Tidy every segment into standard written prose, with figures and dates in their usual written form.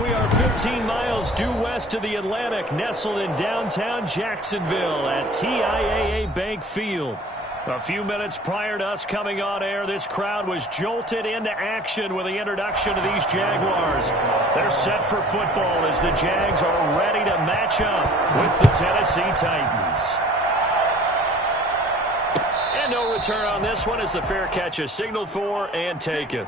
We are 15 miles due west of the Atlantic, nestled in downtown Jacksonville at TIAA Bank Field. A few minutes prior to us coming on air, this crowd was jolted into action with the introduction of these Jaguars. They're set for football as the Jags are ready to match up with the Tennessee Titans. And no return on this one as the fair catch is signaled for and taken.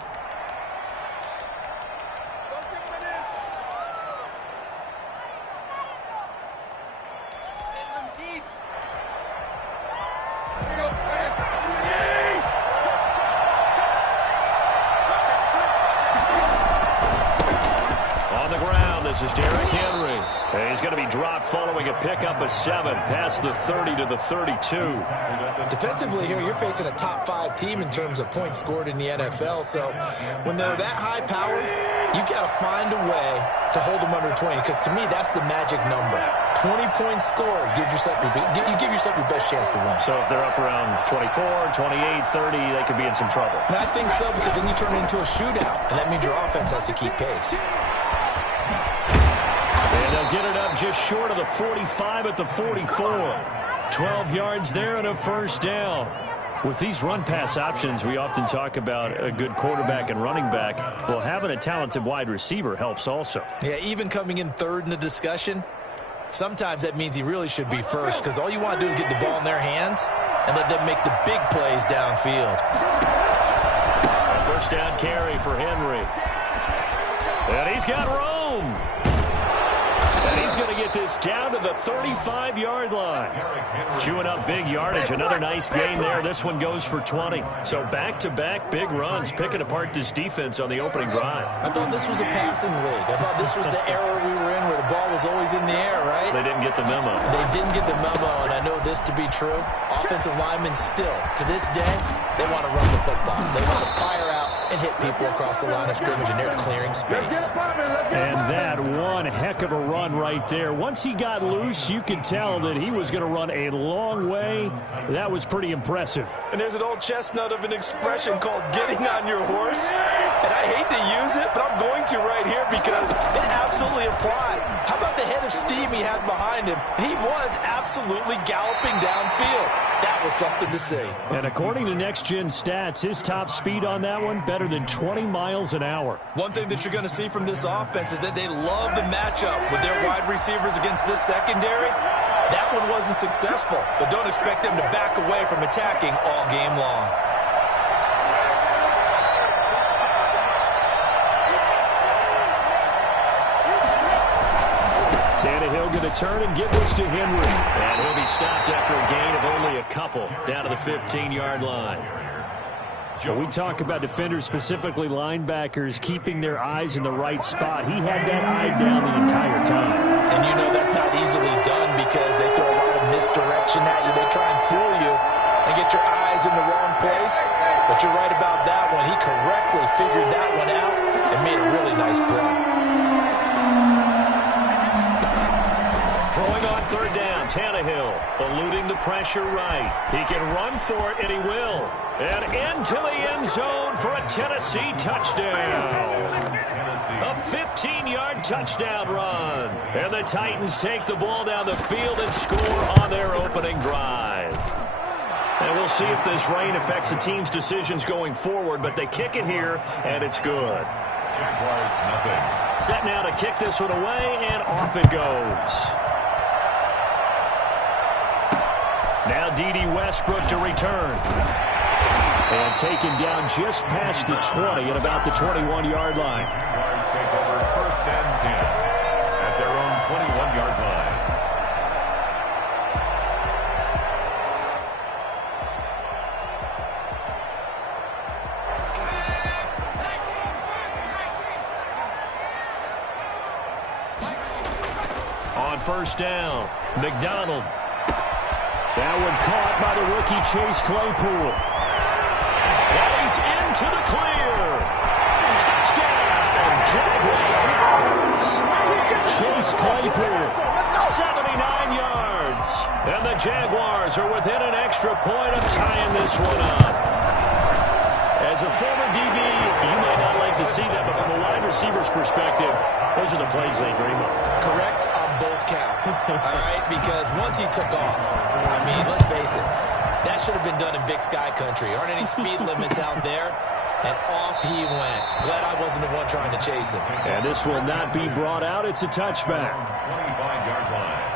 This is Derrick Henry. He's going to be dropped following a pickup of 7 past the 30 to the 32. Defensively here, you're facing a top 5 team in terms of points scored in the NFL. So when they're that high-powered, you've got to find a way to hold them under 20, because to me, that's the magic number. 20 points scored gives yourself you give yourself your best chance to win. So if they're up around 24, 28, 30, they could be in some trouble. And I think so, because then you turn it into a shootout, and that means your offense has to keep pace. And they'll get it up just short of the 45 at the 44. 12 yards there and a first down. With these run-pass options, we often talk about a good quarterback and running back. Well, having a talented wide receiver helps also. Yeah, even coming in third in the discussion, sometimes that means he really should be first, because all you want to do is get the ball in their hands and let them make the big plays downfield. First down carry for Henry. And he's got room. And he's going to get this down to the 35-yard line. Chewing up big yardage. Another nice gain there. This one goes for 20. So back-to-back big runs, picking apart this defense on the opening drive. I thought this was a passing league. I thought this was the era we were in where the ball was always in the air, right? They didn't get the memo. They didn't get the memo, and I know this to be true. Offensive linemen still, to this day, they want to run the football. They want to fire out and hit people across the line of scrimmage, and they're clearing space. And that one heck of a run right there. Once he got loose, you could tell that he was going to run a long way. That was pretty impressive. And there's an old chestnut of an expression called getting on your horse. And I hate to use it, but I'm going to right here because it absolutely applies. How about the head of steam he had behind him? He was absolutely galloping downfield. That was something to see. And according to Next Gen Stats, his top speed on that one, better than 20 miles an hour. One thing that you're going to see from this offense is that they love the matchup with their wide receivers against this secondary. That one wasn't successful, but don't expect them to back away from attacking all game long. Tannehill going to turn and give this to Henry. And he'll be stopped after a gain of only a couple down to the 15-yard line. When we talk about defenders, specifically linebackers, keeping their eyes in the right spot, he had that eye down the entire time. And you know that's not easily done because they throw a lot of misdirection at you. They try and fool you and get your eyes in the wrong place. But you're right about that one. He correctly figured that one out and made a really nice play. Throwing on third down, Tannehill eluding the pressure right. He can run for it, and he will. And into the end zone for a Tennessee touchdown. A 15-yard touchdown run. And the Titans take the ball down the field and score on their opening drive. And we'll see if this rain affects the team's decisions going forward, but they kick it here, and it's good. Set now to kick this one away, and off it goes. Now D.D. Westbrook to return. And taken down just past the 20 at about the 21-yard line. Jaguars take over first and 10 at their own 21-yard line. On first down, McDonald. That one caught by the rookie Chase Claypool. Now he's into the clear. Touchdown, Jaguars. Chase Claypool, 79 yards. And the Jaguars are within an extra point of tying this one up. As a former DB, you might not like to see that, but from a wide receiver's perspective, those are the plays they dream of. Correct on both counts, all right? Because once he took off, I mean, let's face it, that should have been done in Big Sky Country. Aren't any speed limits out there? And off he went. Glad I wasn't the one trying to chase him. And this will not be brought out. It's a touchback. 25-yard line.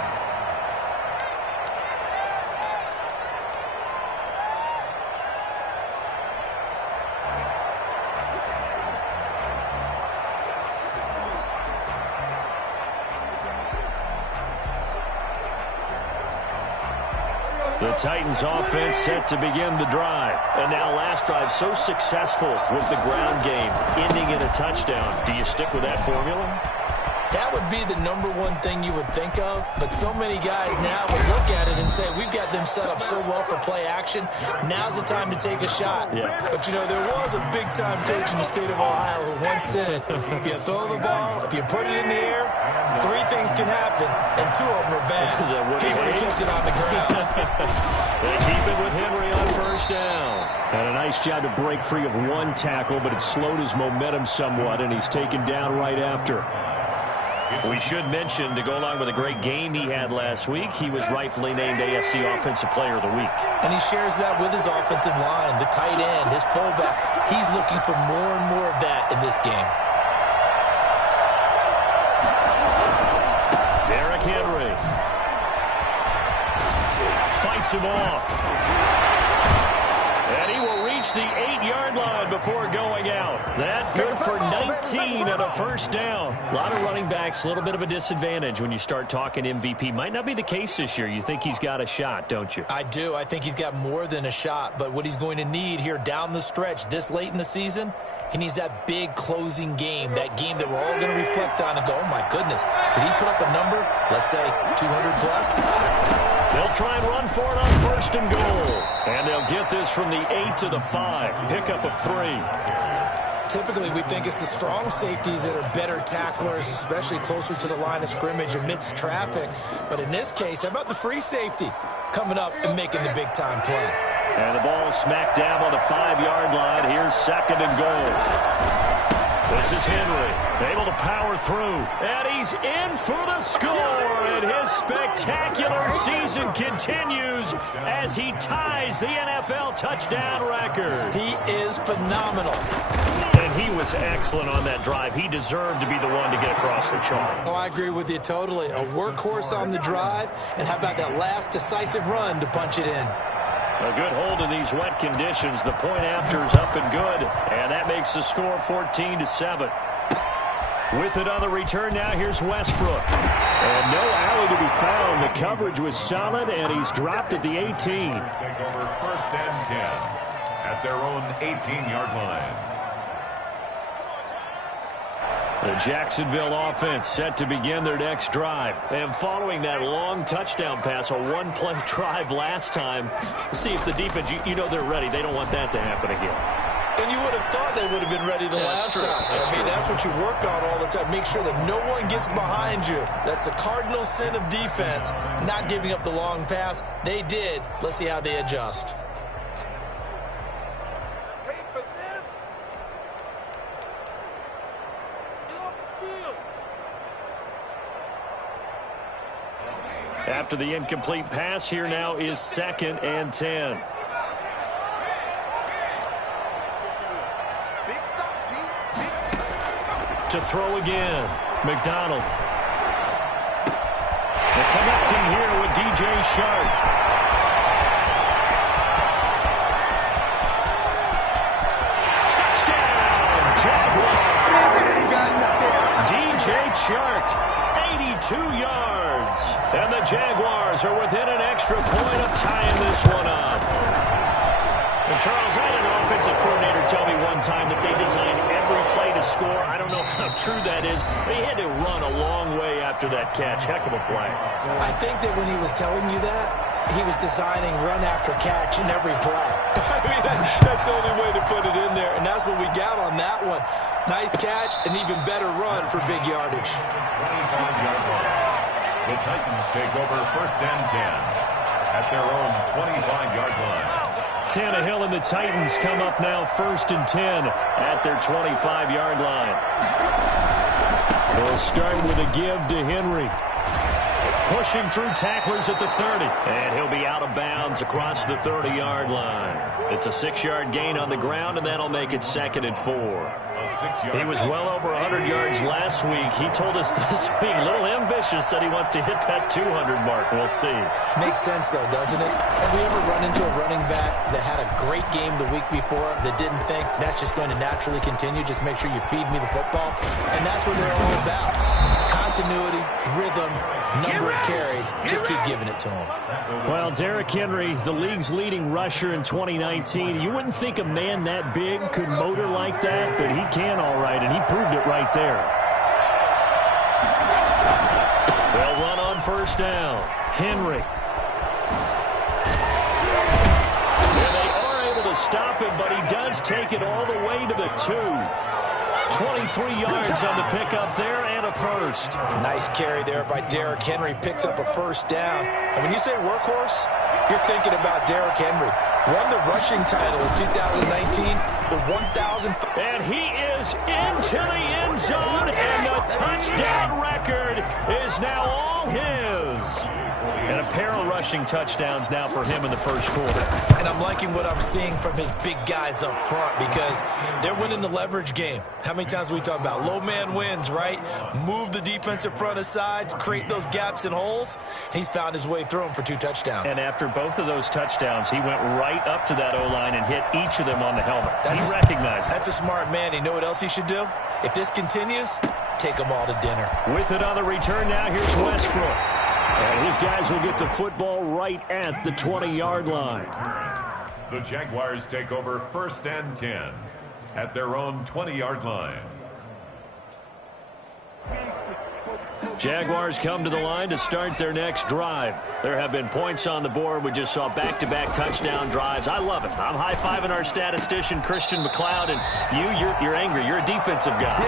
The Titans offense set to begin the drive. And now last drive so successful with the ground game, ending in a touchdown. Do you stick with that formula? That would be the number one thing you would think of, but so many guys now would look at it and say, we've got them set up so well for play action, now's the time to take a shot. Yeah. But, you know, there was a big-time coach in the state of Ohio who once said, if you throw the ball, if you put it in the air, 3 things can happen, and 2 of them are bad. He would have kicked it on the ground. They keep it with Henry on first down. And a nice job to break free of 1 tackle, but it slowed his momentum somewhat, and he's taken down right after. We should mention, to go along with a great game he had last week, he was rightfully named AFC Offensive Player of the Week. And he shares that with his offensive line, the tight end, his fullback. He's looking for more and more of that in this game. Derrick Henry fights him off. And he will reach the 8-yard line before going out. That good for 19 and a first down. A lot of running backs, a little bit of a disadvantage when you start talking MVP. Might not be the case this year. You think he's got a shot, don't you? I do. I think he's got more than a shot. But what he's going to need here down the stretch this late in the season, he needs that big closing game, that game that we're all going to reflect on and go, oh, my goodness, did he put up a number, let's say 200 plus? They'll try and run for it on first and goal. And they'll get this from the 8 to the 5. Pickup of 3. Typically, we think it's the strong safeties that are better tacklers, especially closer to the line of scrimmage amidst traffic. But in this case, how about the free safety coming up and making the big-time play? And the ball smacked down on the 5-yard line. Here's second and goal. This is Henry, able to power through, and he's in for the score, and his spectacular season continues as he ties the NFL touchdown record. He is phenomenal. And he was excellent on that drive. He deserved to be the one to get across the chalk. Oh, I agree with you totally. A workhorse on the drive, and how about that last decisive run to punch it in? A good hold in these wet conditions. The point after is up and good. And that makes the score 14-7. With it on the return now, here's Westbrook. And no alley to be found. The coverage was solid, and he's dropped at the 18. Take over first and 10 at their own 18-yard line. The Jacksonville offense set to begin their next drive. And following that long touchdown pass, a one-play drive last time, see if the defense, you know they're ready. They don't want that to happen again. And you would have thought they would have been ready the last time. I mean, that's what you work on all the time. Make sure that no one gets behind you. That's the cardinal sin of defense, not giving up the long pass. They did. Let's see how they adjust. After the incomplete pass, here now is second and 10. To throw again, McDonald. The connecting here with DJ Shark. Touchdown, Jaguars. DJ Shark, 82 yards. And the Jaguars are within an extra point of tying this one up. And Charles, I had an offensive coordinator tell me one time that they designed every play to score. I don't know how true that is. They had to run a long way after that catch. Heck of a play. I think that when he was telling you that, he was designing run after catch in every play. I mean, that's the only way to put it in there, and that's what we got on that one. Nice catch, and even better run for big yardage. 25-yard line. The Titans take over first and 10 at their own 25-yard line. Tannehill and the Titans come up now 1st and 10 at their 25-yard line. They'll start with a give to Henry. Pushing through tacklers at the 30. And he'll be out of bounds across the 30-yard line. It's a 6-yard gain on the ground, and that'll make it 2nd and 4. He was well over 100 yards last week. He told us this week, a little ambitious, said he wants to hit that 200 mark. We'll see. Makes sense, though, doesn't it? Have we ever run into a running back that had a great game the week before that didn't think that's just going to naturally continue? Just make sure you feed me the football. And that's what they're all about. Continuity, rhythm, number of carries. Just keep giving it to him. Well, Derrick Henry, the league's leading rusher in 2019. You wouldn't think a man that big could motor like that, but he can all right, and he proved it right there. They'll run on 1st down. Henry. And they are able to stop him, but he does take it all the way to the 2. 23 yards on the pickup there and a first. Nice carry there by Derrick Henry. Picks up a 1st down. And when you say workhorse, you're thinking about Derrick Henry. Won the rushing title in 2019 with 1,000. And he is into the end zone, and the touchdown record is now all his. And a pair of rushing touchdowns now for him in the 1st quarter. And I'm liking what I'm seeing from his big guys up front because they're winning the leverage game. How many times we talk about low man wins, right? Move the defensive front aside, create those gaps and holes. He's found his way through them for 2 touchdowns. And after both of those touchdowns, he went right up to that O-line and hit each of them on the helmet. He recognized it. That's a smart man. You know what else he should do? If this continues, take them all to dinner. With it on the return now, here's Westbrook. And his guys will get the football right at the 20-yard line. The Jaguars take over 1st and 10 at their own 20-yard line. Jaguars come to the line to start their next drive. There have been points on the board. We just saw back-to-back touchdown drives. I love it. I'm high-fiving our statistician, Christian McLeod, and you're angry. You're a defensive guy.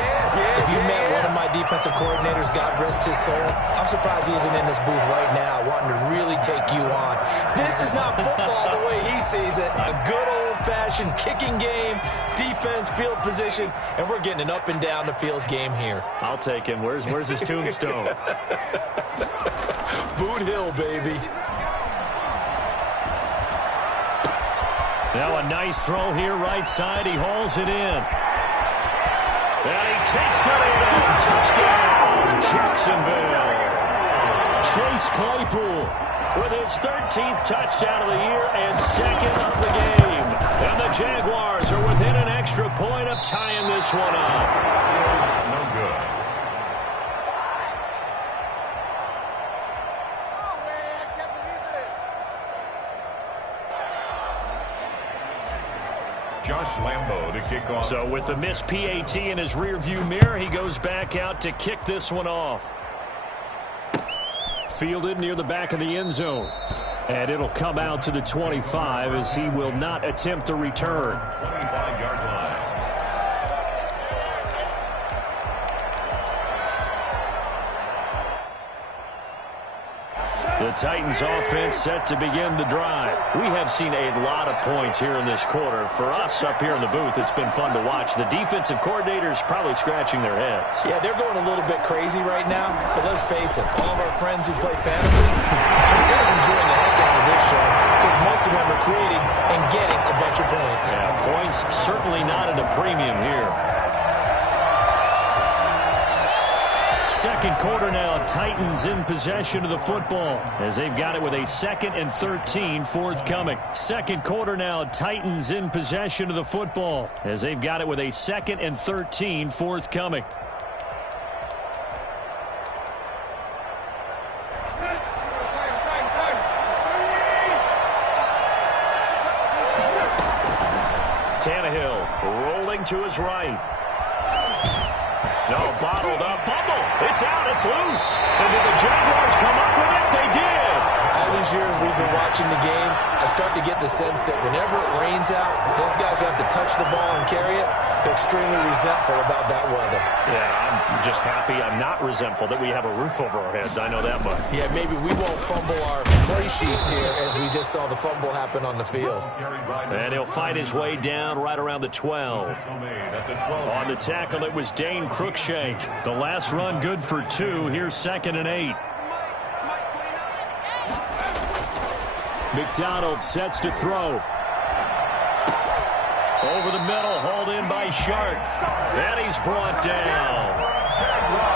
If you met one of my defensive coordinators, God rest his soul, I'm surprised he isn't in this booth right now wanting to really take you on. This is not football the way he sees it. A good old-fashioned kicking game, defense, field position, and we're getting an up-and-down-the-field game here. I'll take him. Where's his tombstone? Boot Hill, baby. Now a nice throw here, right side. He hauls it in. And he takes it in. Touchdown, Jacksonville. Chase Claypool with his 13th touchdown of the year and 2nd of the game. And the Jaguars are within an extra point of tying this one up. No good. Josh Lambo to kick off. So with the missed PAT in his rearview mirror, he goes back out to kick this one off. Fielded near the back of the end zone. And it'll come out to the 25 as he will not attempt a return. 25-yard line. The Titans offense set to begin the drive. We have seen a lot of points here in this quarter. For us up here in the booth, it's been fun to watch. The defensive coordinators probably scratching their heads. Yeah, they're going a little bit crazy right now. But let's face it, all of our friends who play fantasy, they're enjoying the heck out of this show because most of them are creating and getting a bunch of points. Yeah, points certainly not at a premium here. Second quarter now, Titans in possession of the football as they've got it with a 2nd and 13 forthcoming. Second quarter now, Titans in possession of the football as they've got it with a 2nd and 13 forthcoming. Tannehill rolling to his right. No, bottled up, fumble. It's out, it's loose. And did the Jaguars come up with it? They did. All he these years we've been watching the game, I start to get the sense that whenever it rains out, those guys who have to touch the ball and carry it, they're extremely resentful about that weather. Yeah, I'm just happy I'm not resentful that we have a roof over our heads. I know that much. Yeah, maybe we won't fumble our play sheets here as we just saw the fumble happen on the field. And he'll fight his way down right around the 12. On the tackle, it was Dane Cruikshank. The last run good for 2. Here's 2nd and 8. McDonald sets to throw. Over the middle, hauled in by Shark. And he's brought down.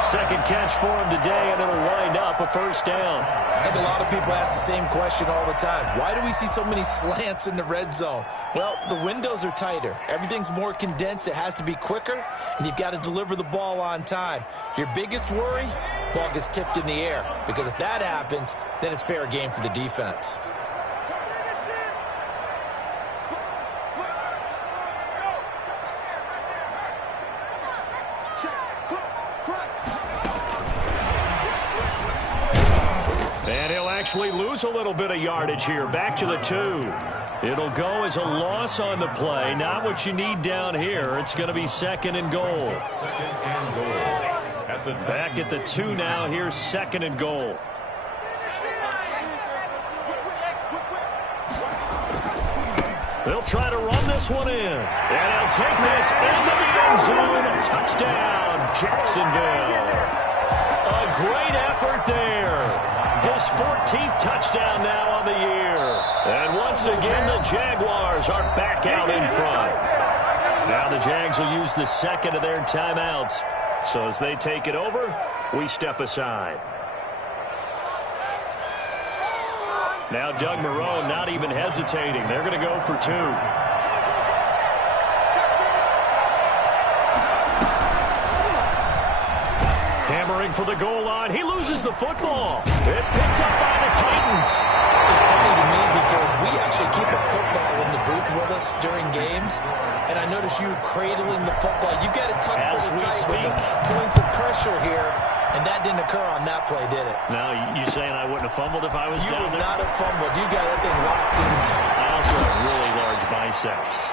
Second catch for him today, and it'll wind up a first down. I think a lot of people ask the same question all the time. Why do we see so many slants in the red zone? Well, the windows are tighter. Everything's more condensed. It has to be quicker, and you've got to deliver the ball on time. Your biggest worry? Ball gets tipped in the air, because if that happens, then it's fair game for the defense. And he'll actually lose a little bit of yardage here. Back to the 2. It'll go as a loss on the play. Not what you need down here. It's going to be 2nd and goal. Back at the 2 now. Here's 2nd and goal. They'll try to run this one in. And he'll take this into the end zone. Touchdown, Jacksonville. A great effort there. His 14th touchdown now on the year. And once again, the Jaguars are back out in front. Now the Jags will use the 2nd of their timeouts. So as they take it over, we step aside. Now Doug Marrone not even hesitating. They're going to go for 2. Hammering for the goal line. He loses the football. It's picked up by the Titans. It's funny to me because we actually keep a football in the booth with us during games. And I notice you cradling the football. You got it tucked pretty tight with the points of pressure here. And that didn't occur on that play, did it? Now, you saying I wouldn't have fumbled if I was down there? You would not have fumbled. You got that thing locked in tight. I also have really large biceps.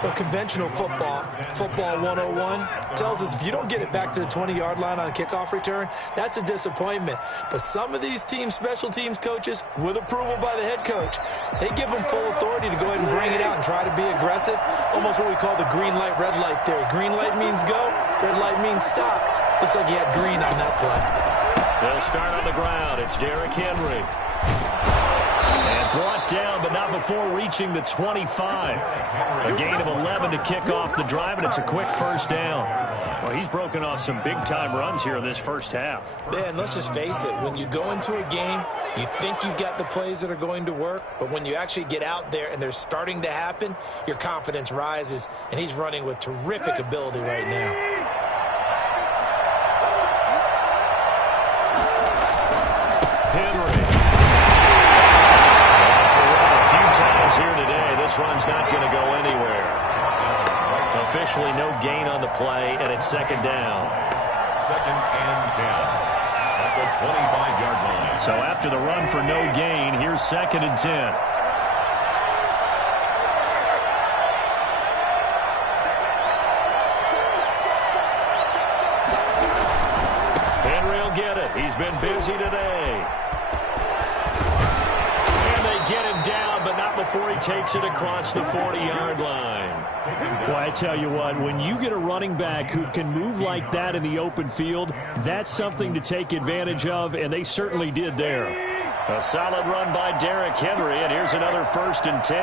Well, conventional football 101, tells us if you don't get it back to the 20-yard line on a kickoff return, that's a disappointment. But some of these teams, special teams coaches, with approval by the head coach, they give them full authority to go ahead and bring it out and try to be aggressive. Almost what we call the green light, red light theory. Green light means go, red light means stop. Looks like he had green on that play. They'll start on the ground. It's Derrick Henry. And brought down, but not before reaching the 25. A gain of 11 to kick off the drive, and it's a quick first down. Well, he's broken off some big-time runs here in this first half. Yeah, and let's just face it. When you go into a game, you think you've got the plays that are going to work, but when you actually get out there and they're starting to happen, your confidence rises, and he's running with terrific ability right now. Henry. A few times here today, this run's not going to go anywhere. Officially no gain on the play, and it's 2nd down. 2nd and 10 at the 25-yard line. So after the run for no gain, here's 2nd and 10. Henry will get it. He's been busy today. And they get him down, but not before he takes it across the 40-yard line. Well, I tell you what, when you get a running back who can move like that in the open field, that's something to take advantage of, and they certainly did there. A solid run by Derrick Henry, and here's another 1st and 10.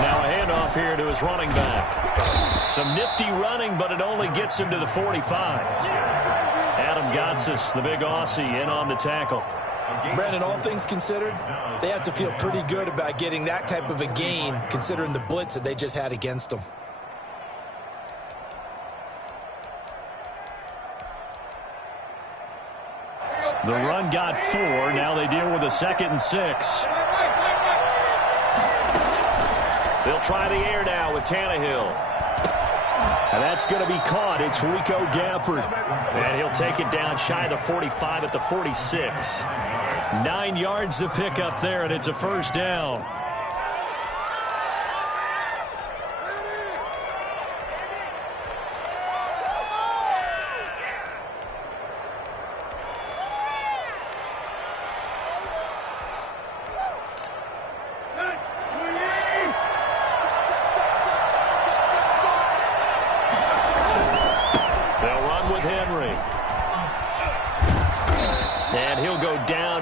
Now a handoff here to his running back. Some nifty running, but it only gets him to the 45. Adam Gotsis, the big Aussie, in on the tackle. Brandon, all things considered, they have to feel pretty good about getting that type of a gain, considering the blitz that they just had against them. The run got 4. Now they deal with a 2nd and 6. They'll try the air now with Tannehill. And that's going to be caught. It's Rico Gafford. And he'll take it down shy of the 45 at the 46. 9 yards to pick up there, and it's a first down.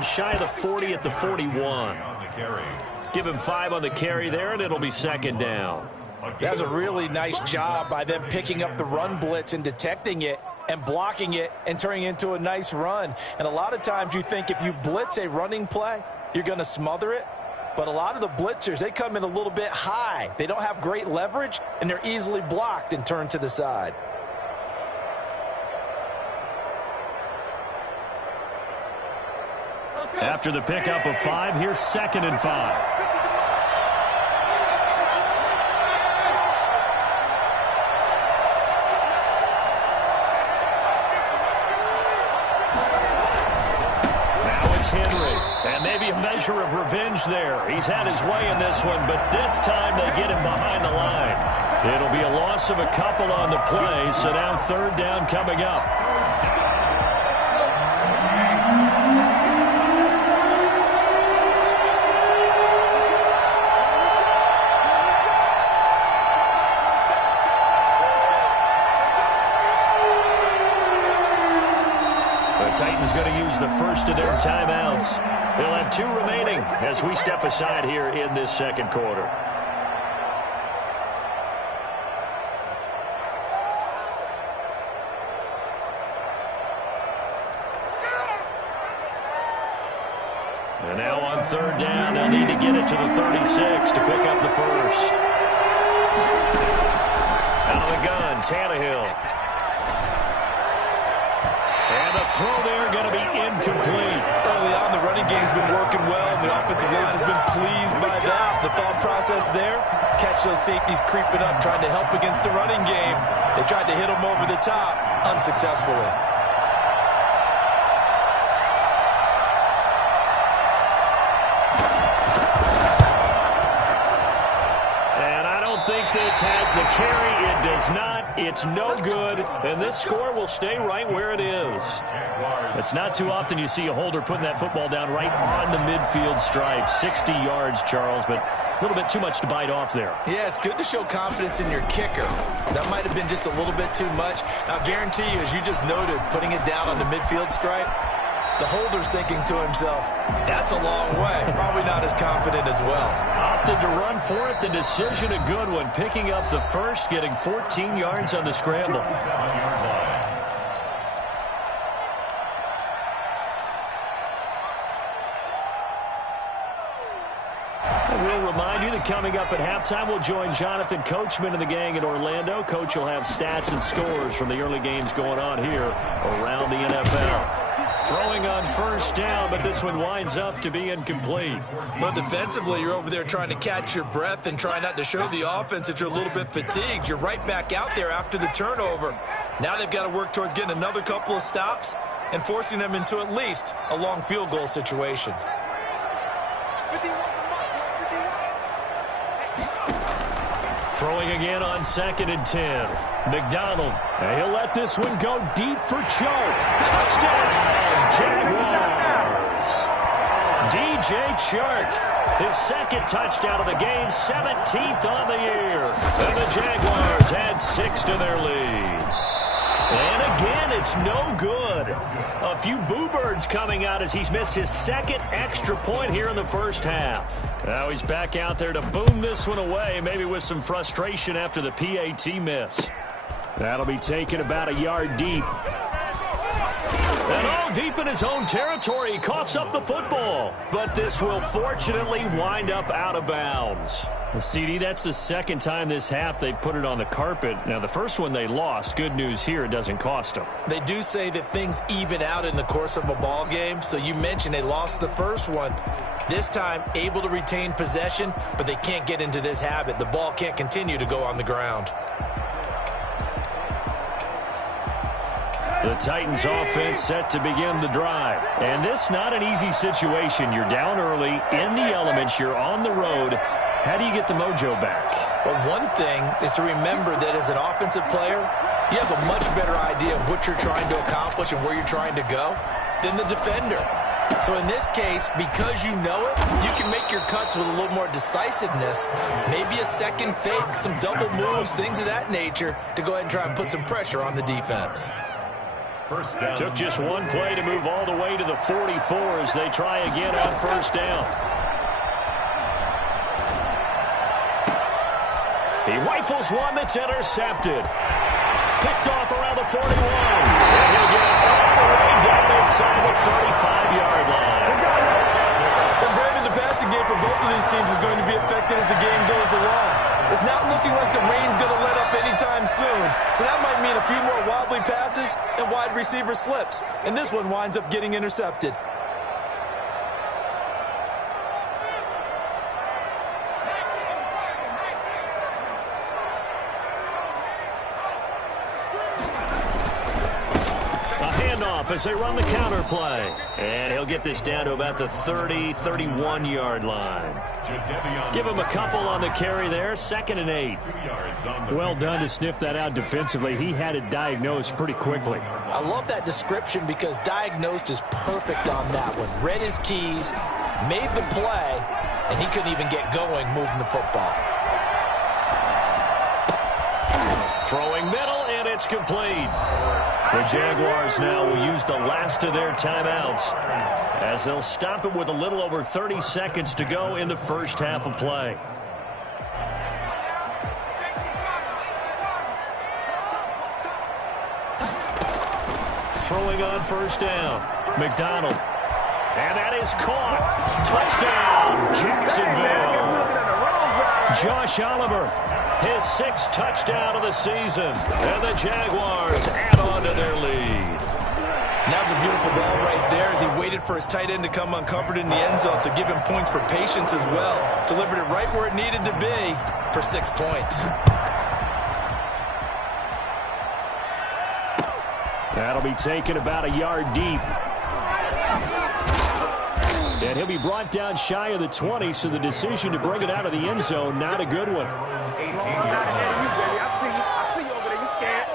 Shy of the 40 at the 41. Give him 5 on the carry there, and it'll be second down. That's a really nice job by them picking up the run blitz and detecting it and blocking it and turning it into a nice run. And a lot of times you think if you blitz a running play, you're going to smother it. But a lot of the blitzers, they come in a little bit high. They don't have great leverage, and they're easily blocked and turned to the side. After the pickup of 5, here's 2nd and 5. Now it's Henry. And maybe a measure of revenge there. He's had his way in this one, but this time they get him behind the line. It'll be a loss of a couple on the play, so now 3rd down coming up. Titans going to use the first of their timeouts. They'll have 2 remaining as we step aside here in this second quarter. And now on 3rd down, they'll need to get it to the 36 to pick up the first. Out of the gun, Tannehill. And the throw there going to be incomplete. Early on, the running game's been working well, and the offensive line has been pleased by that. The thought process there, catch those safeties creeping up, trying to help against the running game. They tried to hit them over the top, unsuccessfully. And I don't think this has the carry. It does not. It's no good, and this score will stay right where it is. It's not too often you see a holder putting that football down right on the midfield stripe. 60 yards, Charles, but a little bit too much to bite off there. Yeah, it's good to show confidence in your kicker. That might have been just a little bit too much. Now, I guarantee you, as you just noted, putting it down on the midfield stripe, the holder's thinking to himself, that's a long way. Probably not as confident as well. Opted to run for it. The decision a good one. Picking up the first, getting 14 yards on the scramble. And we'll remind you that coming up at halftime, we'll join Jonathan Coachman and the gang in Orlando. Coach will have stats and scores from the early games going on here around the NFL. Throwing on 1st down, but this one winds up to be incomplete. But defensively, you're over there trying to catch your breath and try not to show the offense that you're a little bit fatigued. You're right back out there after the turnover. Now they've got to work towards getting another couple of stops and forcing them into at least a long field goal situation. Throwing again on 2nd and 10. McDonald, and he'll let this one go deep for Chark. Touchdown, Jaguars. DJ Chark, his 2nd touchdown of the game, 17th on the year. And the Jaguars add 6 to their lead. And again, it's no good. A few boo birds coming out as he's missed his 2nd extra point here in the first half. Now he's back out there to boom this one away, maybe with some frustration after the PAT miss. That'll be taken about a yard deep. And all deep in his own territory, he coughs up the football. But this will fortunately wind up out of bounds. Well, CD, that's the 2nd time this half they've put it on the carpet. Now, the first one they lost. Good news here, it doesn't cost them. They do say that things even out in the course of a ball game. So you mentioned they lost the first one. This time, able to retain possession, but they can't get into this habit. The ball can't continue to go on the ground. The Titans offense set to begin the drive. And this not an easy situation. You're down early, in the elements, you're on the road. How do you get the mojo back? Well, one thing is to remember that as an offensive player, you have a much better idea of what you're trying to accomplish and where you're trying to go than the defender. So in this case, because you know it, you can make your cuts with a little more decisiveness, maybe a second fake, some double moves, things of that nature, to go ahead and try and put some pressure on the defense. First down. Took just one play to move all the way to the 44 as they try again on first down. He rifles one that's intercepted. Picked off around the 41. And he'll get it all the way down inside the 35-yard line. And Brandon, the passing game for both of these teams is going to be affected as the game goes along. It's not looking like the rain's going to let up anytime soon. So that might mean a few more wobbly passes and wide receiver slips. And this one winds up getting intercepted. As they run the counter play. And he'll get this down to about the 30-31-yard line. Give him a couple on the carry there. 2nd and 8. Well done to sniff that out defensively. He had it diagnosed pretty quickly. I love that description because diagnosed is perfect on that one. Read his keys, made the play, and he couldn't even get going moving the football. Throwing middle, and it's complete. The Jaguars now will use the last of their timeouts as they'll stop it with a little over 30 seconds to go in the first half of play. Throwing on first down. McDonald. And that is caught. Touchdown, Jacksonville. Josh Oliver, his 6th touchdown of the season. And the Jaguars add on to their lead. Now's a beautiful ball right there as he waited for his tight end to come uncovered in the end zone, so give him points for patience as well. Delivered it right where it needed to be for 6 points. That'll be taken about a yard deep. And he'll be brought down shy of the 20, so the decision to bring it out of the end zone, not a good one. I see you over there. You scared?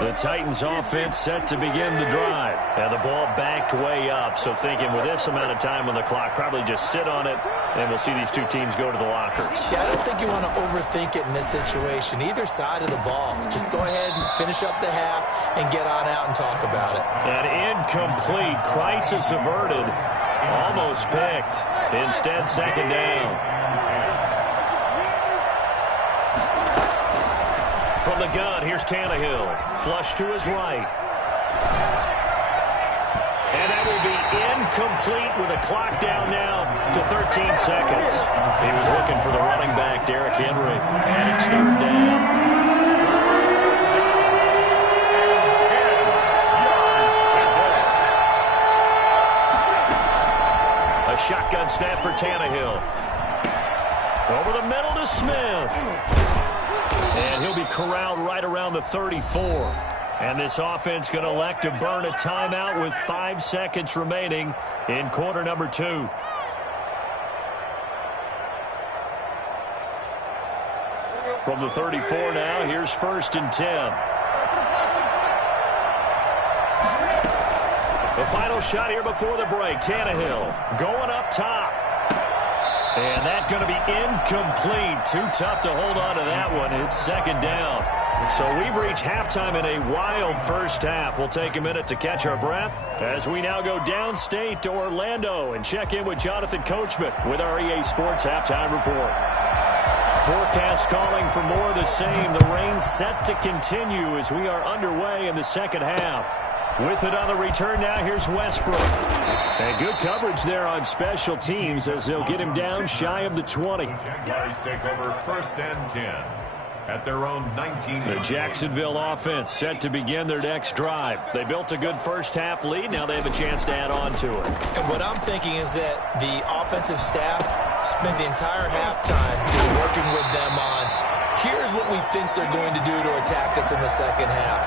The Titans offense set to begin the drive. And the ball backed way up. So thinking with this amount of time on the clock, probably just sit on it, and we'll see these two teams go to the lockers. Yeah, I don't think you want to overthink it in this situation. Either side of the ball. Just go ahead and finish up the half and get on out and talk about it. An incomplete, crisis averted, almost picked. Instead, 2nd down. From the gun, here's Tannehill. Flush to his right. And that will be incomplete with a clock down now to 13 seconds. He was looking for the running back, Derrick Henry. And it's 3rd down. A shotgun snap for Tannehill. Over the middle to Smith. And he'll be corralled right around the 34. And this offense going to elect to burn a timeout with 5 seconds remaining in quarter number 2. From the 34 now, here's 1st and 10. The final shot here before the break. Tannehill going up top. And that's going to be incomplete. Too tough to hold on to that one. It's 2nd down. So we've reached halftime in a wild first half. We'll take a minute to catch our breath as we now go downstate to Orlando and check in with Jonathan Coachman with our EA Sports Halftime Report. Forecast calling for more of the same. The rain set to continue as we are underway in the second half. With it on the return now, here's Westbrook. And good coverage there on special teams as they'll get him down shy of the 20. Jaguars take over 1st and 10. at their own 19. The Jacksonville offense set to begin their next drive. They built a good first-half lead. Now they have a chance to add on to it. And what I'm thinking is that the offensive staff spent the entire halftime just working with them on, here's what we think they're going to do to attack us in the second half.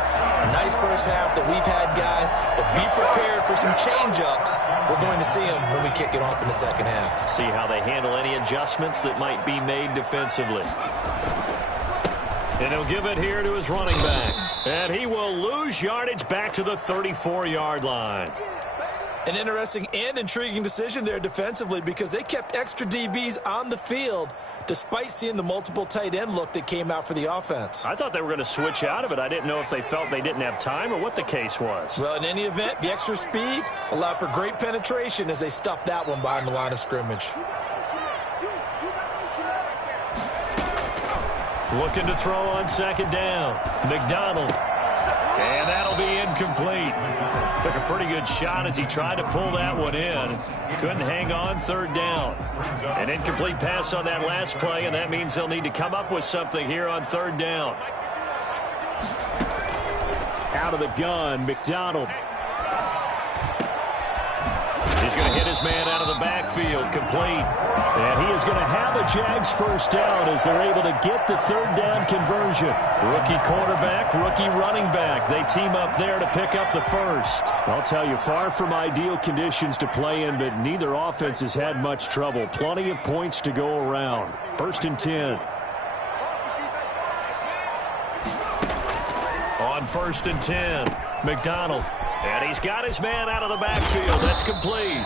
Nice first half that we've had, guys, but be prepared for some change-ups. We're going to see them when we kick it off in the second half. See how they handle any adjustments that might be made defensively. And he'll give it here to his running back. And he will lose yardage back to the 34-yard line. An interesting and intriguing decision there defensively because they kept extra DBs on the field despite seeing the multiple tight end look that came out for the offense. I thought they were going to switch out of it. I didn't know if they felt they didn't have time or what the case was. Well, in any event, the extra speed allowed for great penetration as they stuffed that one behind the line of scrimmage. Looking to throw on second down. McDonald. And that'll be incomplete. Took a pretty good shot as he tried to pull that one in. Couldn't hang on third down. An incomplete pass on that last play, and that means they'll need to come up with something here on third down. Out of the gun, McDonald. He's going to hit his man out of the backfield, complete. And he is going to have a Jags first down as they're able to get the third down conversion. Rookie quarterback, rookie running back. They team up there to pick up the first. I'll tell you, far from ideal conditions to play in, but neither offense has had much trouble. Plenty of points to go around. 1st and 10. On 1st and 10, McDonald. And he's got his man out of the backfield. That's complete.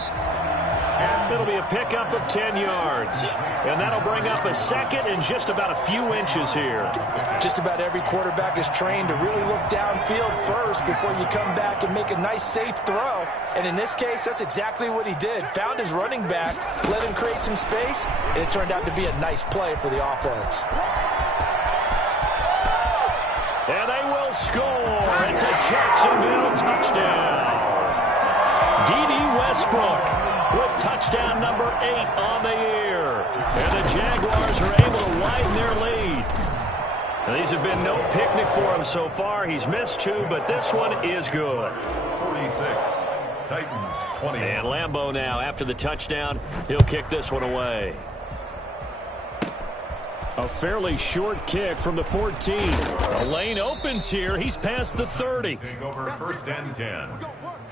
It'll be a pickup of 10 yards. And that'll bring up a second and just about a few inches here. Just about every quarterback is trained to really look downfield first before you come back and make a nice, safe throw. And in this case, that's exactly what he did. Found his running back, let him create some space, and it turned out to be a nice play for the offense. And they will score. It's a Jacksonville touchdown. D.D. Westbrook with touchdown number 8 on the year. And the Jaguars are able to widen their lead. Now, these have been no picnic for him so far. He's missed 2, but this one is good. 46, Titans 20. And Lambeau now, after the touchdown, he'll kick this one away. A fairly short kick from the 14. The lane opens here. He's past the 30. Take over 1st and 10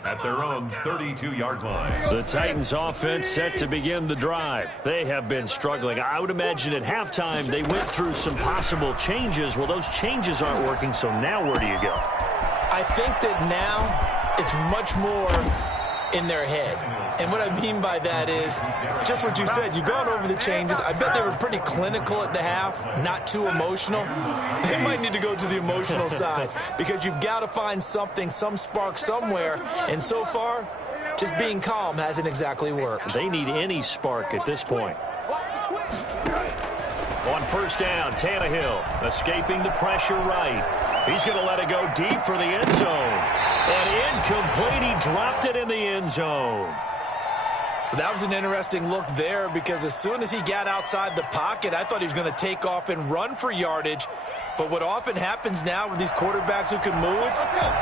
at their own 32-yard line. The Titans offense set to begin the drive. They have been struggling. I would imagine at halftime they went through some possible changes. Well, those changes aren't working, so now where do you go? I think that now it's much more in their head. And what I mean by that is just what you said. You've gone over the changes. I bet they were pretty clinical at the half, not too emotional. They might need to go to the emotional side because you've got to find something, some spark somewhere. And so far, just being calm hasn't exactly worked. They need any spark at this point. On 1st down, Tannehill escaping the pressure right. He's going to let it go deep for the end zone. And incomplete. He dropped it in the end zone. That was an interesting look there because as soon as he got outside the pocket, I thought he was going to take off and run for yardage. But what often happens now with these quarterbacks who can move,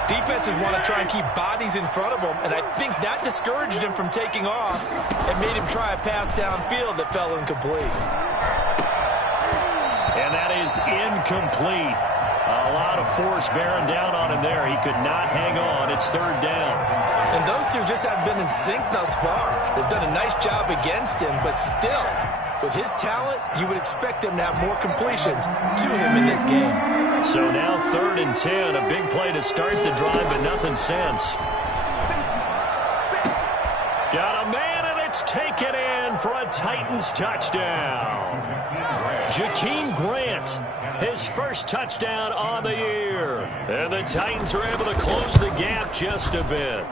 defenses want to try and keep bodies in front of them, and I think that discouraged him from taking off and made him try a pass downfield that fell incomplete. And that is incomplete. A lot of force bearing down on him there. He could not hang on. It's 3rd down. And those two just haven't been in sync thus far. They've done a nice job against him, but still, with his talent, you would expect them to have more completions to him in this game. So now 3rd and 10, a big play to start the drive, but nothing since. Got a man, and it's taken in for a Titans touchdown. Jakeem Grant, his first touchdown on the year. And the Titans are able to close the gap just a bit.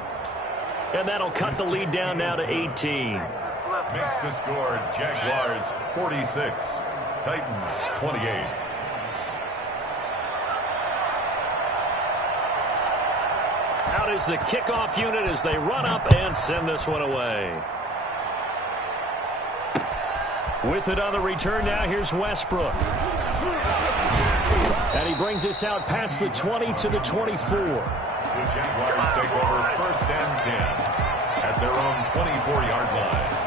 And that'll cut the lead down now to 18. Makes the score Jaguars 46, Titans 28. Out is the kickoff unit as they run up and send this one away. With it on the return now, here's Westbrook. And he brings us out past the 20 to the 24. The Jaguars take over 1st and 10 at their own 24-yard line.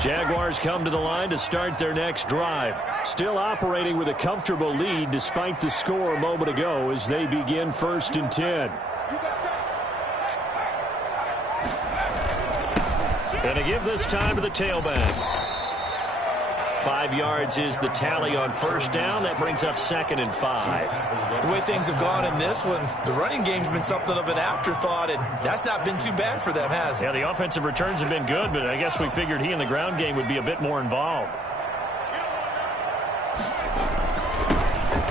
Jaguars come to the line to start their next drive. Still operating with a comfortable lead despite the score a moment ago as they begin 1st and 10. And to give this time to the tailback. 5 yards is the tally on 1st down. That brings up 2nd and 5. The way things have gone in this one, the running game's been something of an afterthought, and that's not been too bad for them, has it? Yeah, the offensive returns have been good, but I guess we figured he in the ground game would be a bit more involved.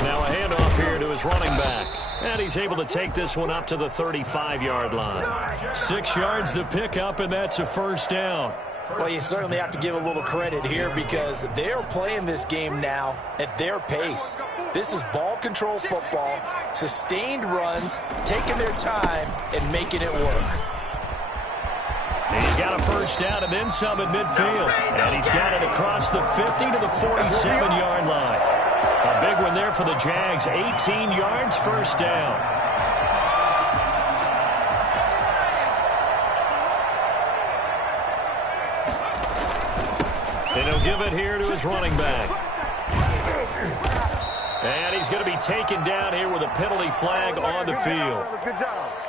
Now a handoff here to his running back. And he's able to take this one up to the 35-yard line. 6 yards the pickup, and that's a 1st down. Well, you certainly have to give a little credit here because they're playing this game now at their pace. This is ball control football, sustained runs, taking their time, and making it work. He's got a 1st down and then some at midfield. And he's got it across the 50 to the 47-yard line. A big one there for the Jags. 18 yards, 1st down. And he'll give it here to his running back. And he's going to be taken down here with a penalty flag on the field.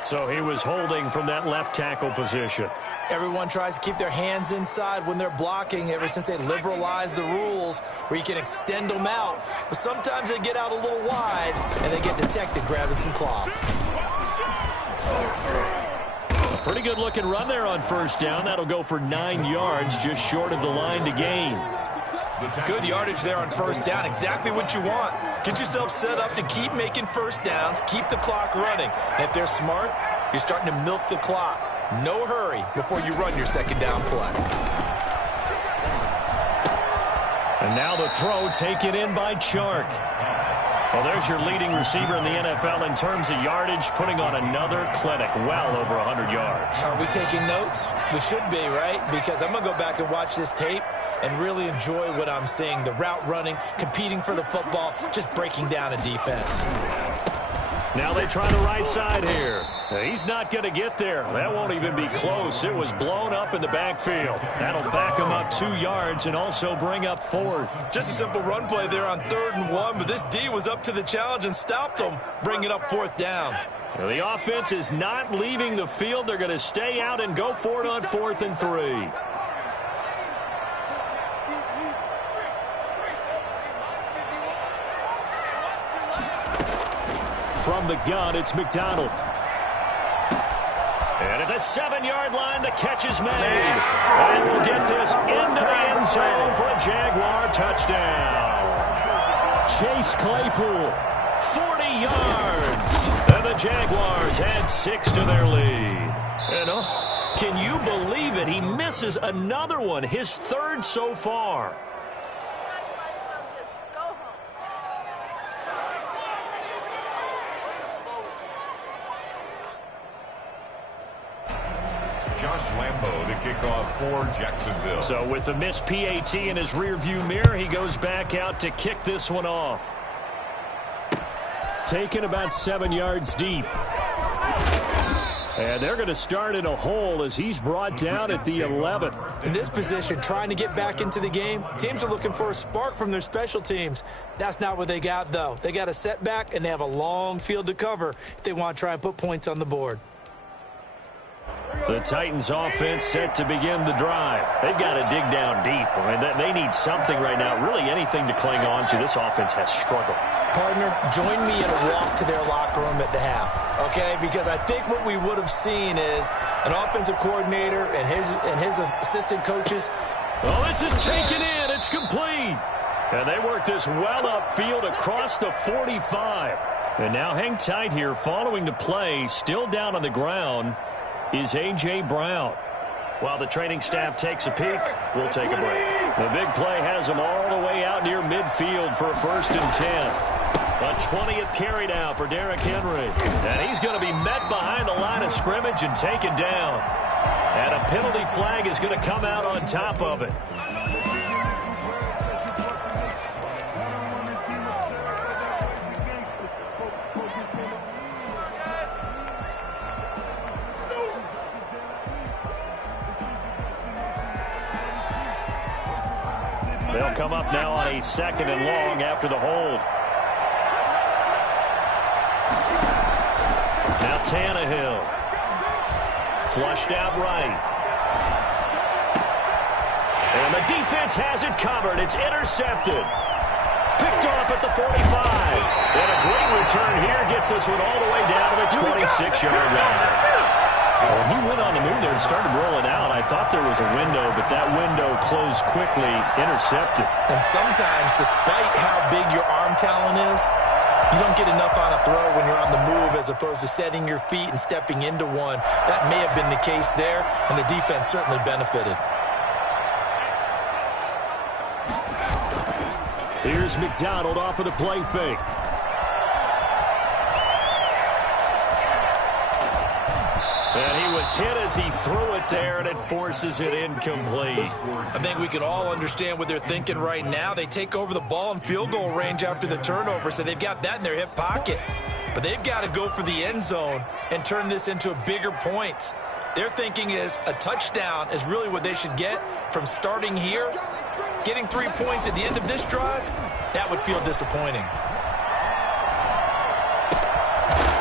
So he was holding from that left tackle position. Everyone tries to keep their hands inside when they're blocking ever since they liberalized the rules where you can extend them out. But sometimes they get out a little wide and they get detected grabbing some cloth. Pretty good looking run there on 1st down. That'll go for 9 yards, just short of the line to gain. Good yardage there on 1st down. Exactly what you want. Get yourself set up to keep making 1st downs, keep the clock running. And if they're smart, you're starting to milk the clock. No hurry before you run your 2nd down play. And now the throw taken in by Chark. Well, there's your leading receiver in the NFL in terms of yardage, putting on another clinic, well over 100 yards. Are we taking notes? We should be, right? Because I'm going to go back and watch this tape and really enjoy what I'm seeing. The route running, competing for the football, just breaking down a defense. Now they try the right side here. He's not going to get there. That won't even be close. It was blown up in the backfield. That'll back him up 2 yards and also bring up 4th. Just a simple run play there on 3rd and 1, but this D was up to the challenge and stopped them, bringing up 4th down. Now the offense is not leaving the field. They're going to stay out and go for it on 4th and 3. From the gun, it's McDonald. And at the 7-yard line, the catch is made. And we'll get this into the end zone for a Jaguar touchdown. Chase Claypool, 40 yards. And the Jaguars add 6 to their lead. And can you believe it? He misses another one, his 3rd so far. Kickoff for Jacksonville. So with the missed PAT in his rearview mirror, he goes back out to kick this one off. Taken about 7 yards deep. And they're going to start in a hole as he's brought down at the 11. In this position, trying to get back into the game, teams are looking for a spark from their special teams. That's not what they got, though. They got a setback, and they have a long field to cover if they want to try and put points on the board. The Titans offense set to begin the drive. They've got to dig down deep. I mean, they need something right now, really anything to cling on to. This offense has struggled. Partner, join me in a walk to their locker room at the half, okay? Because I think what we would have seen is an offensive coordinator and his assistant coaches. Well, this is taken in. It's complete. And they work this well upfield across the 45. And now hang tight here. Following the play, still down on the ground, is A.J. Brown. While the training staff takes a peek, we'll take a break. The big play has them all the way out near midfield for a 1st and 10. A 20th carry now for Derrick Henry. And he's going to be met behind the line of scrimmage and taken down. And a penalty flag is going to come out on top of it. They'll come up now on a 2nd and long after the hold. Now Tannehill. Flushed out right. And the defense has it covered. It's intercepted. Picked off at the 45. And a great return here gets this one all the way down to the 26-yard line. When he went on the move there and started rolling out, I thought there was a window, but that window closed quickly, intercepted. And sometimes, despite how big your arm talent is, you don't get enough on a throw when you're on the move as opposed to setting your feet and stepping into one. That may have been the case there, and the defense certainly benefited. Here's McDonald off of the play fake. And he was hit as he threw it there, and it forces it incomplete. I think we can all understand what they're thinking right now. They take over the ball in field goal range after the turnover, so they've got that in their hip pocket. But they've got to go for the end zone and turn this into bigger points. Their thinking is a touchdown is really what they should get from starting here. Getting 3 points at the end of this drive, that would feel disappointing.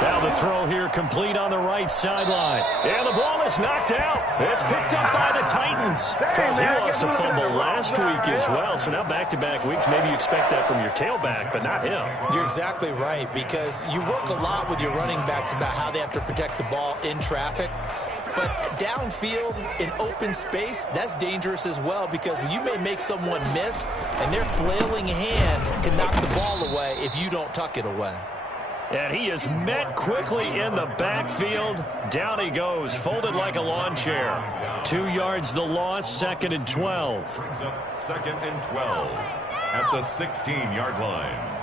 Now the throw here complete on the right sideline. And the ball is knocked out. It's picked up by the Titans. Charles, he lost a fumble last week as well. So now back-to-back weeks, maybe you expect that from your tailback, but not him. You're exactly right, because you work a lot with your running backs about how they have to protect the ball in traffic. But downfield, in open space, that's dangerous as well, because you may make someone miss, and their flailing hand can knock the ball away if you don't tuck it away. And he is met quickly in the backfield. Down he goes, folded like a lawn chair. 2 yards the loss, 2nd and 12. Brings up 2nd and 12 at the 16-yard line.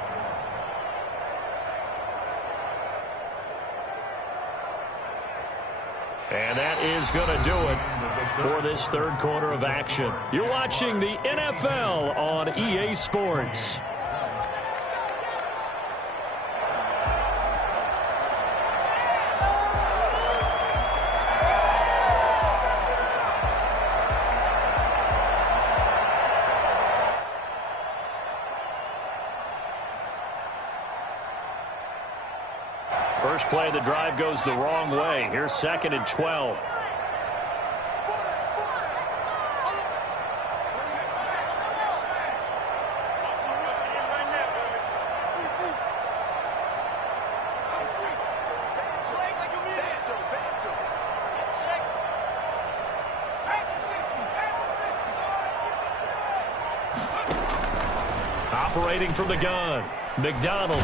And that is going to do it for this 3rd quarter of action. You're watching the NFL on EA Sports. First play of the drive goes the wrong way. Here's 2nd and 12. Operating from the gun. McDonald,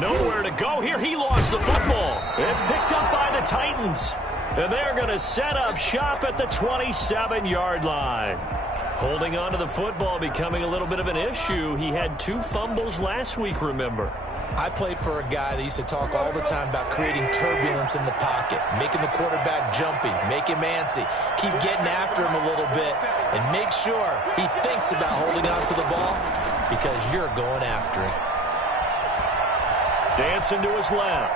nowhere to go here. He lost the football. It's picked up by the Titans. And they're going to set up shop at the 27-yard line. Holding on to the football becoming a little bit of an issue. He had 2 fumbles last week, remember. I played for a guy that used to talk all the time about creating turbulence in the pocket, making the quarterback jumpy, make him antsy, keep getting after him a little bit, and make sure he thinks about holding on to the ball because you're going after it. Dancing to his left.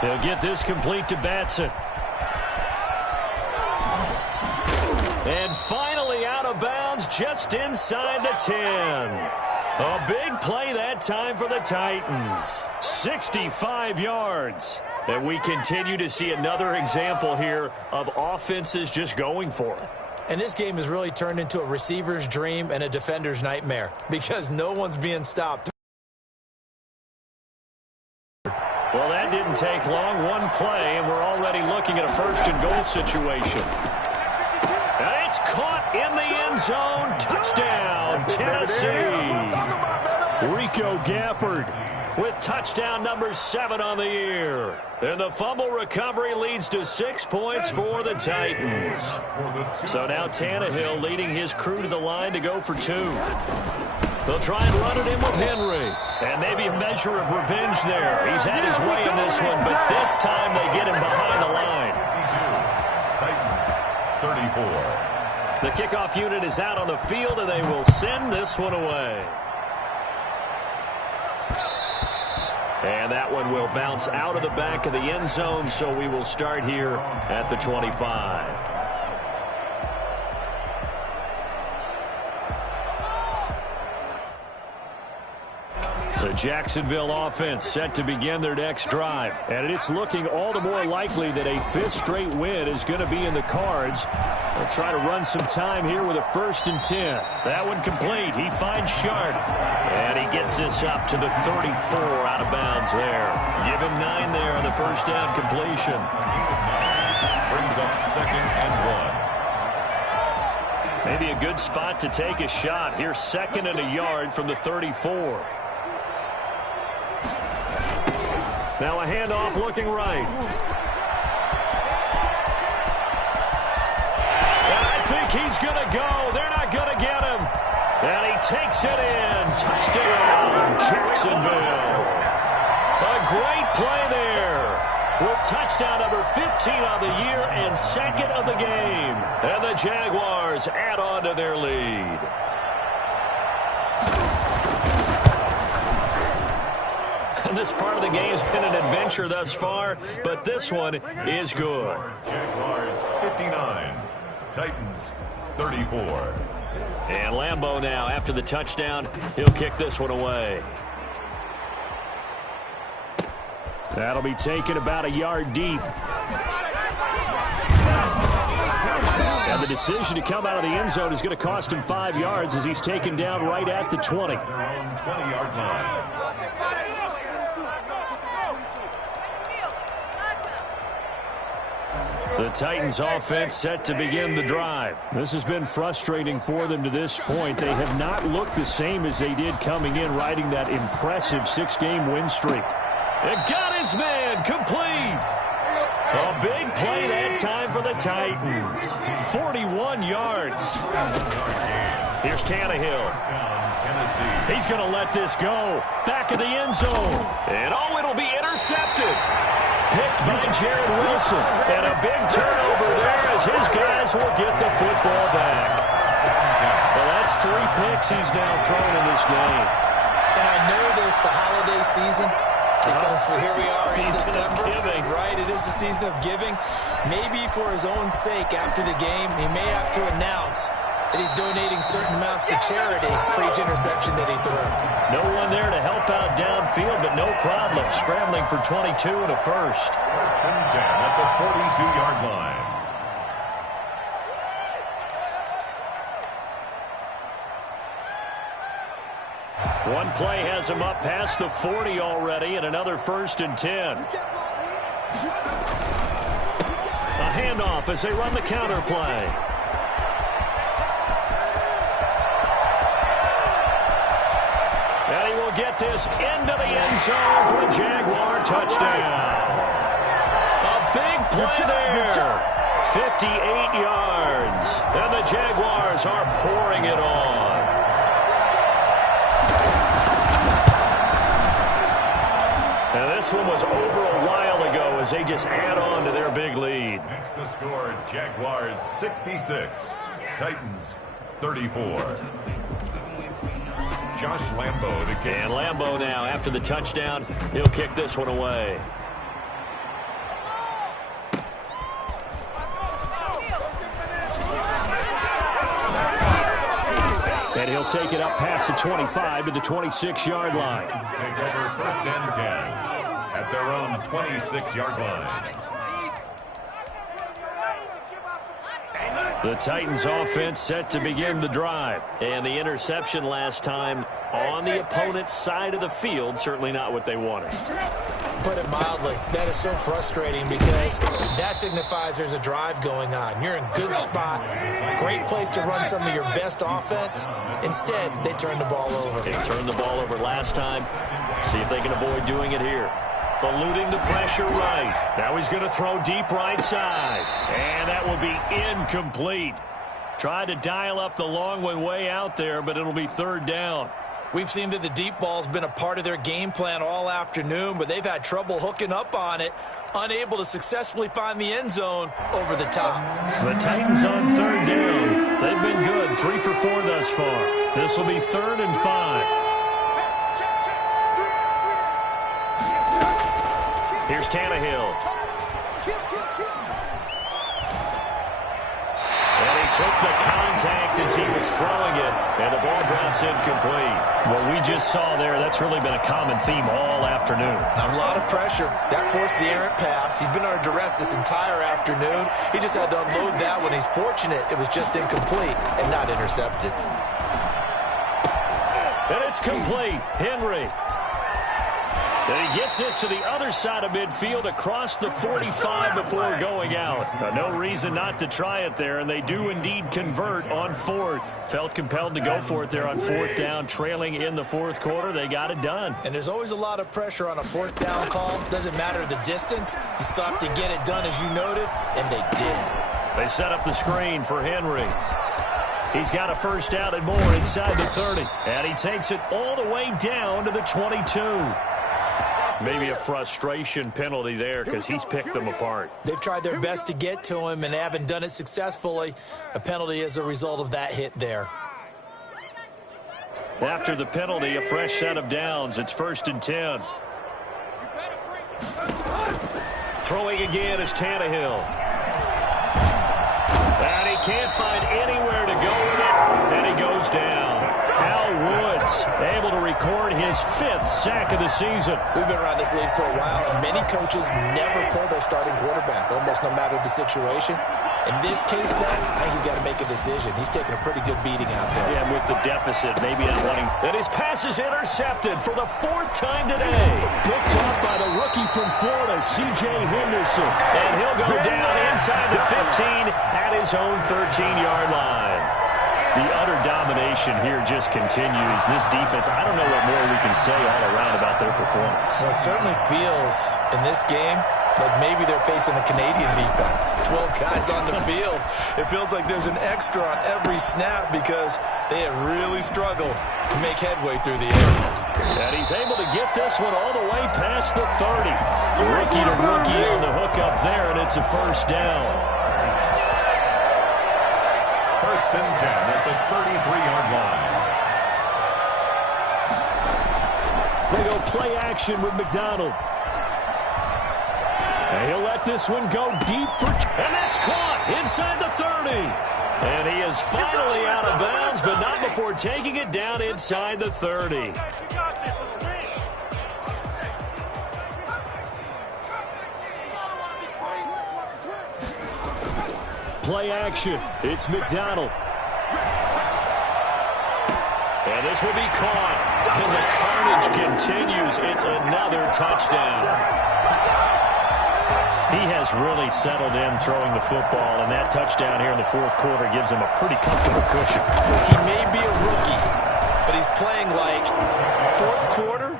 He'll get this complete to Batson. And finally out of bounds just inside the 10. A big play that time for the Titans. 65 yards. And we continue to see another example here of offenses just going for it. And this game has really turned into a receiver's dream and a defender's nightmare because no one's being stopped. Well, that didn't take long. One play, and we're already looking at a 1st and goal situation. And it's caught in the end zone. Touchdown, Tennessee. Rico Gafford with touchdown number 7 on the year. And the fumble recovery leads to 6 points for the Titans. So now Tannehill leading his crew to the line to go for 2. They'll try and run it in with Henry. And maybe a measure of revenge there. He's had his way in this one, but this time they get him behind the line. Titans, 34. The kickoff unit is out on the field, and they will send this one away. And that one will bounce out of the back of the end zone, so we will start here at the 25. The Jacksonville offense set to begin their next drive. And it's looking all the more likely that a fifth straight win is going to be in the cards. They'll try to run some time here with a 1st and 10. That one complete. He finds Sharp. And he gets this up to the 34 out of bounds there. Give him 9 there on the first down completion. Brings up 2nd and 1. Maybe a good spot to take a shot. Here's 2nd and a yard from the 34. Now a handoff looking right. And I think he's going to go. They're not going to get him. And he takes it in. Touchdown, Jacksonville. A great play there. With touchdown number 15 on the year and 2nd of the game. And the Jaguars add on to their lead. And this part of the game has been an adventure thus far, but this one is good. Jaguars 59, Titans 34. And Lambeau now, after the touchdown, he'll kick this one away. That'll be taken about a yard deep. And the decision to come out of the end zone is going to cost him 5 yards as he's taken down right at the 20. 20-yard line. The Titans offense set to begin the drive. This has been frustrating for them to this point. They have not looked the same as they did coming in, riding that impressive 6-game win streak. And got his man complete. A big play that time for the Titans. 41 yards. Here's Tannehill. He's going to let this go. Back of the end zone. And oh, it'll be intercepted. Picked by Jared Wilson. And a big turnover there as his guys will get the football back. Well, that's 3 picks he's now thrown in this game. And I know this, the holiday season, because here we are in December. Giving. Right, it is the season of giving. Maybe for his own sake after the game, he may have to announce that he's donating certain amounts to charity for each interception that he threw. No one there to help out downfield, but no problem. Scrambling for 22 and a first. 1st and 10 at the 42-yard line. One play has him up past the 40 already, and another 1st and 10. A handoff as they run the counter play. And he will get this into the end zone for a Jaguar touchdown. A big play there. 58 yards. And the Jaguars are pouring it on. And this one was over a while ago as they just add on to their big lead. Next the score, Jaguars 66, Titans 34. Josh Lambeau to kick. And Lambeau now, after the touchdown, he'll kick this one away. And he'll take it up past the 25 to the 26-yard line. Take over 1st and 10 at their own 26-yard line. The Titans offense set to begin the drive. And the interception last time on the opponent's side of the field, certainly not what they wanted. Put it mildly, that is so frustrating because that signifies there's a drive going on. You're in good spot, great place to run some of your best offense. Instead, they turn the ball over. They turned the ball over last time. See if they can avoid doing it here. Eluding the pressure right. Now he's going to throw deep right side. And that will be incomplete. Tried to dial up the long one way out there, but it'll be 3rd down. We've seen that the deep ball's been a part of their game plan all afternoon, but they've had trouble hooking up on it, unable to successfully find the end zone over the top. The Titans on third down. They've been good, 3 for 4 thus far. This will be 3rd and 5. Here's Tannehill. Took the contact as he was throwing it, and the ball drops incomplete. What we just saw there, that's really been a common theme all afternoon. A lot of pressure. That forced the errant pass. He's been under duress this entire afternoon. He just had to unload that one. He's fortunate it was just incomplete and not intercepted. And it's complete. Henry. And he gets this to the other side of midfield across the 45 before going out. No reason not to try it there, and they do indeed convert on 4th. Felt compelled to go for it there on 4th down, trailing in the 4th quarter. They got it done. And there's always a lot of pressure on a 4th down call. Doesn't matter the distance. You stop to get it done, as you noted, and they did. They set up the screen for Henry. He's got a first down and more inside the 30. And he takes it all the way down to the 22. Maybe a frustration penalty there because he's picked them apart. They've tried their best to get to him and haven't done it successfully. A penalty is a result of that hit there. After the penalty, a fresh set of downs. It's 1st and 10. Throwing again is Tannehill. And he can't find anywhere to go with it, and he goes down. Al Woods able to record his 5th sack of the season. We've been around this league for a while, and many coaches never pull their starting quarterback, almost no matter the situation. In this case, though, I think he's got to make a decision. He's taking a pretty good beating out there. Yeah, with the deficit, maybe not wanting. And his pass is intercepted for the 4th time today. Picked up by the rookie from Florida, C.J. Henderson. And he'll go down inside the 15 at his own 13-yard line. The utter domination here just continues. This defense, I don't know what more we can say all around about their performance. Well, it certainly feels in this game like maybe they're facing a Canadian defense. 12 guys on the field. It feels like there's an extra on every snap because they have really struggled to make headway through the air. And he's able to get this one all the way past the 30. Rookie to rookie on the hook up there, and it's a first down. 1st and 10 at the 33-yard line. They go play action with McDonald. And he'll let this one go deep for... And that's caught inside the 30. And he is finally out of bounds, but not before taking it down inside the 30. Play action. It's McDonald. And this will be caught. And the carnage continues. It's another touchdown. He has really settled in throwing the football, and that touchdown here in the 4th quarter gives him a pretty comfortable cushion. He may be a rookie, but he's playing like 4th quarter,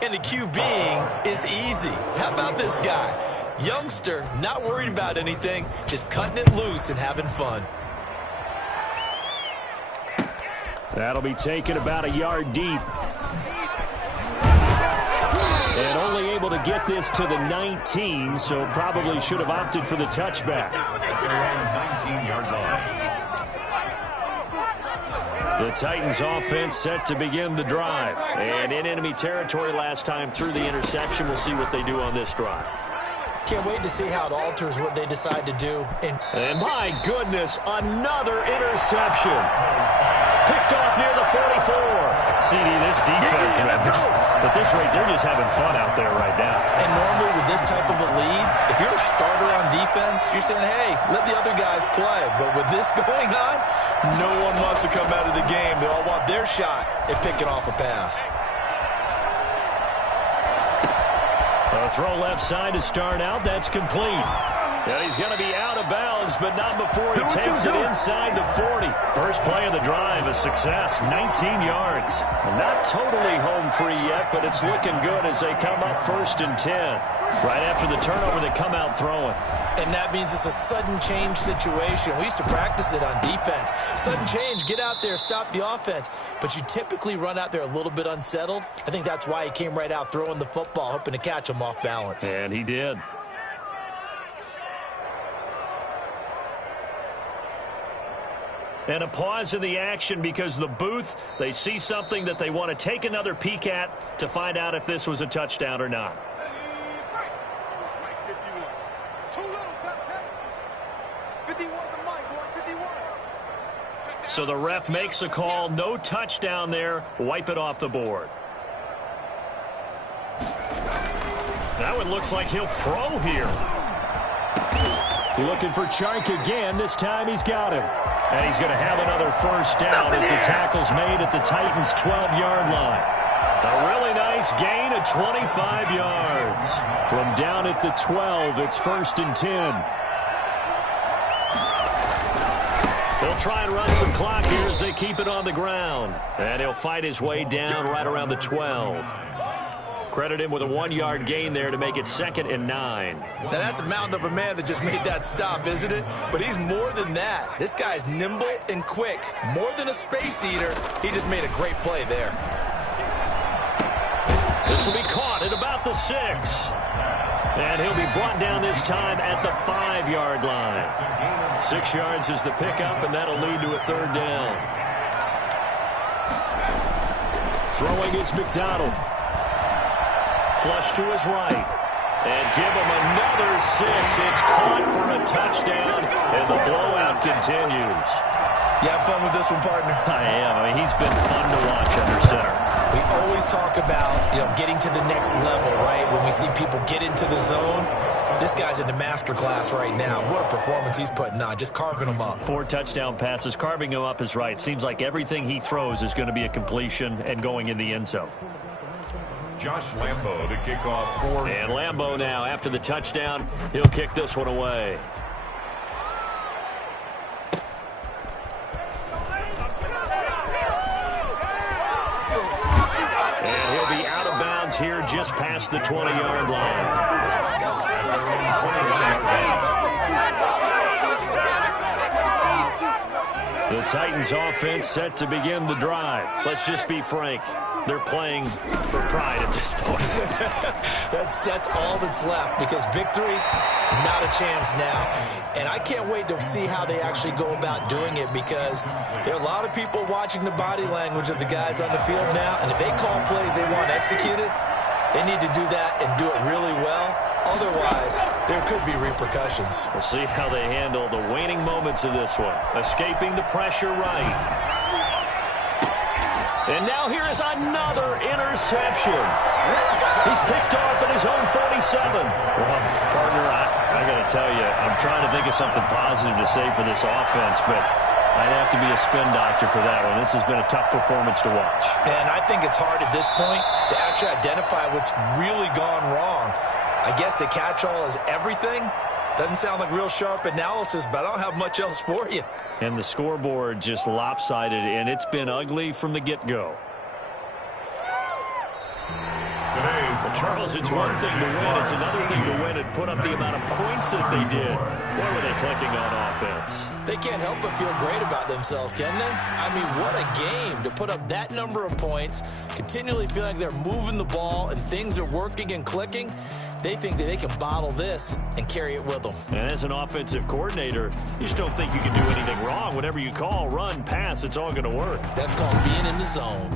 and the QBing is easy. How about this guy? Youngster, not worried about anything, just cutting it loose and having fun. That'll be taken about a yard deep. And only able to get this to the 19, so probably should have opted for the touchback. 19-yard line. The Titans offense set to begin the drive. And in enemy territory last time through the interception. We'll see what they do on this drive. Can't wait to see how it alters what they decide to do. And my goodness, another interception. Picked off near the 44. CD, this defense, at this rate, they're just having fun out there right now. And normally with this type of a lead, if you're a starter on defense, you're saying, hey, let the other guys play. But with this going on, no one wants to come out of the game. They all want their shot at picking off a pass. A throw left side to start out. That's complete. And he's going to be out of bounds, but not before he takes it inside the 40. First play of the drive, a success, 19 yards. Not totally home free yet, but it's looking good as they come up 1st and 10. Right after the turnover, they come out throwing. And that means it's a sudden change situation. We used to practice it on defense. Sudden change, get out there, stop the offense. But you typically run out there a little bit unsettled. I think that's why he came right out throwing the football, hoping to catch him off balance. And he did. And a pause in the action because the booth, they see something that they want to take another peek at to find out if this was a touchdown or not. So the ref makes a call, no touchdown there, wipe it off the board. That one looks like he'll throw here. Looking for Chark again. This time he's got him. And he's going to have another first down as the tackle's made at the Titans' 12-yard line. A really nice gain of 25 yards. From down at the 12, it's 1st and 10. They'll try and run some clock here as they keep it on the ground. And he'll fight his way down right around the 12. Credit him with a 1-yard gain there to make it 2nd and 9. Now, that's a mountain of a man that just made that stop, isn't it? But he's more than that. This guy's nimble and quick. More than a space eater, he just made a great play there. This will be caught at about the 6. And he'll be brought down this time at the 5-yard line. 6 yards is the pickup, and that'll lead to a 3rd down. Throwing is McDonald. Flush to his right. And give him another 6. It's caught for a touchdown, and the blowout continues. You have fun with this one, partner? I am. I mean, he's been fun to watch under center. We always talk about, getting to the next level, right? When we see people get into the zone, this guy's in the master class right now. What a performance he's putting on, just carving them up. 4 touchdown passes. Carving him up is right. Seems like everything he throws is going to be a completion and going in the end zone. Josh Lambo to kick off for. And Lambo now, after the touchdown, he'll kick this one away. And he'll be out of bounds here just past the 20-yard line. The Titans offense set to begin the drive. Let's just be frank. They're playing for pride at this point. That's all that's left, because victory, not a chance now. And I can't wait to see how they actually go about doing it, because there are a lot of people watching the body language of the guys on the field now, and if they call plays they want executed, they need to do that and do it really well. Otherwise, there could be repercussions. We'll see how they handle the waning moments of this one. Escaping the pressure right. And now here is another interception. He's picked off at his own 47. Well, partner, I got to tell you, I'm trying to think of something positive to say for this offense, but I'd have to be a spin doctor for that one. This has been a tough performance to watch. And I think it's hard at this point to actually identify what's really gone wrong. I guess the catch-all is everything. Doesn't sound like real sharp analysis, but I don't have much else for you. And the scoreboard just lopsided, and it's been ugly from the get-go. Charles, it's one thing to win. It's another thing to win and put up the amount of points that they did. Boy, were they clicking on offense. They can't help but feel great about themselves, can they? I mean, what a game to put up that number of points, continually feel like they're moving the ball and things are working and clicking. They think that they can bottle this and carry it with them. And as an offensive coordinator, you just don't think you can do anything wrong. Whatever you call, run, pass, it's all going to work. That's called being in the zone.